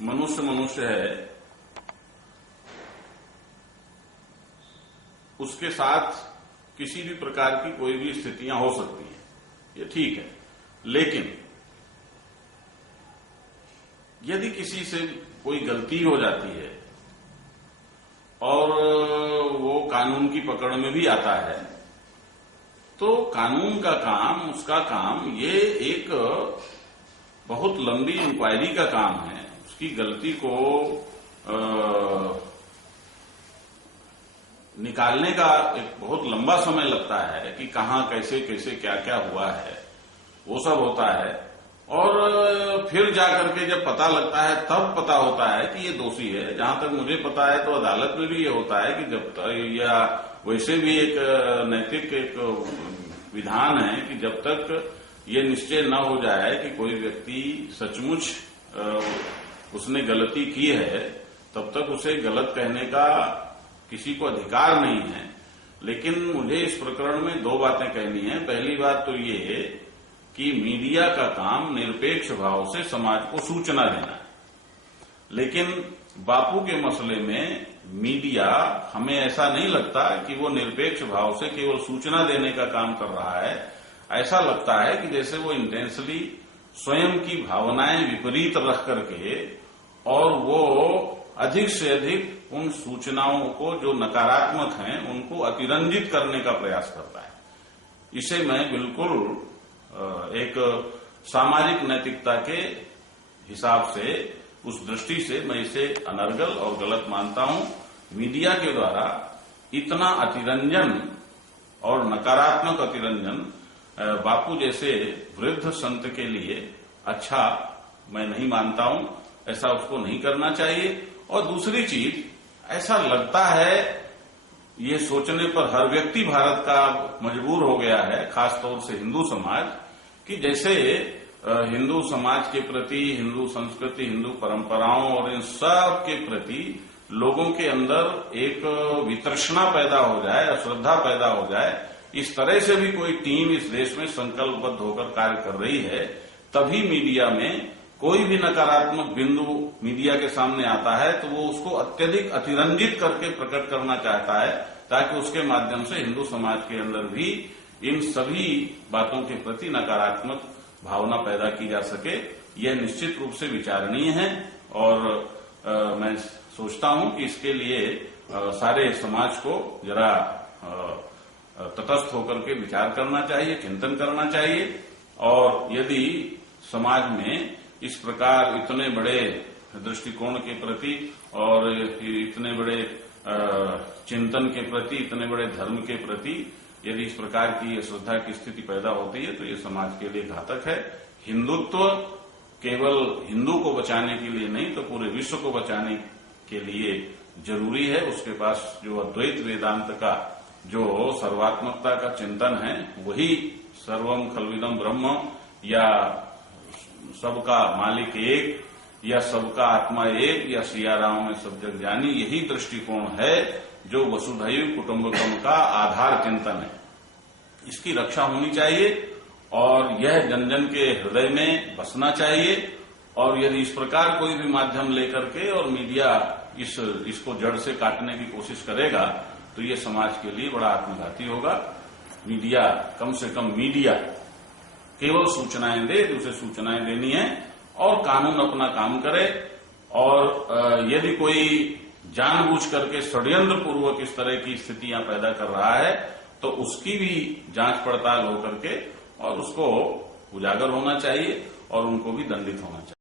मनुष्य है, उसके साथ किसी भी प्रकार की कोई भी स्थितियां हो सकती हैं, ये ठीक है। लेकिन यदि किसी से कोई गलती हो जाती है और वो कानून की पकड़ में भी आता है, तो कानून का काम, उसका काम, ये एक बहुत लंबी इंक्वायरी का काम है। उसकी गलती को निकालने का एक बहुत लंबा समय लगता है कि कहां कैसे कैसे क्या क्या हुआ है, वो सब होता है। और फिर जाकर के जब पता लगता है तब पता होता है कि ये दोषी है। जहां तक मुझे पता है तो अदालत में भी ये होता है कि जब तक, या वैसे भी एक नैतिक एक विधान है कि जब तक ये निश्चय न हो जाए कि कोई व्यक्ति सचमुच उसने गलती की है, तब तक उसे गलत कहने का किसी को अधिकार नहीं है। लेकिन मुझे इस प्रकरण में दो बातें कहनी है। पहली बात तो ये कि मीडिया का काम निरपेक्ष भाव से समाज को सूचना देना है, लेकिन बापू के मसले में मीडिया, हमें ऐसा नहीं लगता कि वो निरपेक्ष भाव से केवल सूचना देने का काम कर रहा है। ऐसा लगता है कि जैसे वो इंटेंसली स्वयं की भावनाएं विपरीत रख करके और वो अधिक से अधिक उन सूचनाओं को जो नकारात्मक हैं उनको अतिरंजित करने का प्रयास करता है। इसे मैं बिल्कुल एक सामाजिक नैतिकता के हिसाब से, उस दृष्टि से मैं इसे अनर्गल और गलत मानता हूं। मीडिया के द्वारा इतना अतिरंजन और नकारात्मक अतिरंजन बापू जैसे वृद्ध संत के लिए अच्छा मैं नहीं मानता हूं। ऐसा उसको नहीं करना चाहिए। और दूसरी चीज, ऐसा लगता है, ये सोचने पर हर व्यक्ति भारत का मजबूर हो गया है, खासतौर से हिंदू समाज, कि जैसे हिंदू समाज के प्रति, हिंदू संस्कृति, हिंदू परंपराओं और इन सब के प्रति लोगों के अंदर एक वितृष्णा पैदा हो जाए, अश्रद्धा पैदा हो जाए। इस तरह से भी कोई टीम इस देश में संकल्पबद्ध होकर कार्य कर रही है, तभी मीडिया में कोई भी नकारात्मक बिंदु मीडिया के सामने आता है तो वो उसको अत्यधिक अतिरंजित करके प्रकट करना चाहता है, ताकि उसके माध्यम से हिंदू समाज के अंदर भी इन सभी बातों के प्रति नकारात्मक भावना पैदा की जा सके। यह निश्चित रूप से विचारणीय है और मैं सोचता हूं कि इसके लिए सारे समाज को जरा तटस्थ होकर के विचार करना चाहिए, चिंतन करना चाहिए। और यदि समाज में इस प्रकार इतने बड़े दृष्टिकोण के प्रति और इतने बड़े चिंतन के प्रति, इतने बड़े धर्म के प्रति यदि इस प्रकार की श्रद्धा की स्थिति पैदा होती है तो ये समाज के लिए घातक है। हिंदुत्व केवल हिंदू को बचाने के लिए नहीं, तो पूरे विश्व को बचाने के लिए जरूरी है। उसके पास जो अद्वैत वेदांत का जो सर्वात्मकता का चिंतन है, वही सर्वम खल्विदम ब्रह्म, या सबका मालिक एक, या सबका आत्मा एक, या सियाराम में सब जग जानी, यही दृष्टिकोण है जो वसुधैव कुटुंबकम का आधार चिंतन है। इसकी रक्षा होनी चाहिए और यह जन जन के हृदय में बसना चाहिए। और यदि इस प्रकार कोई भी माध्यम लेकर के और मीडिया इसको जड़ से काटने की कोशिश करेगा तो ये समाज के लिए बड़ा आत्मघाती होगा। मीडिया, कम से कम मीडिया केवल सूचनाएं दे, उसे सूचनाएं देनी है और कानून अपना काम करे। और यदि कोई जानबूझ करके षड्यंत्र पूर्वक इस तरह की स्थितियां पैदा कर रहा है तो उसकी भी जांच पड़ताल होकर के और उसको उजागर होना चाहिए और उनको भी दंडित होना चाहिए।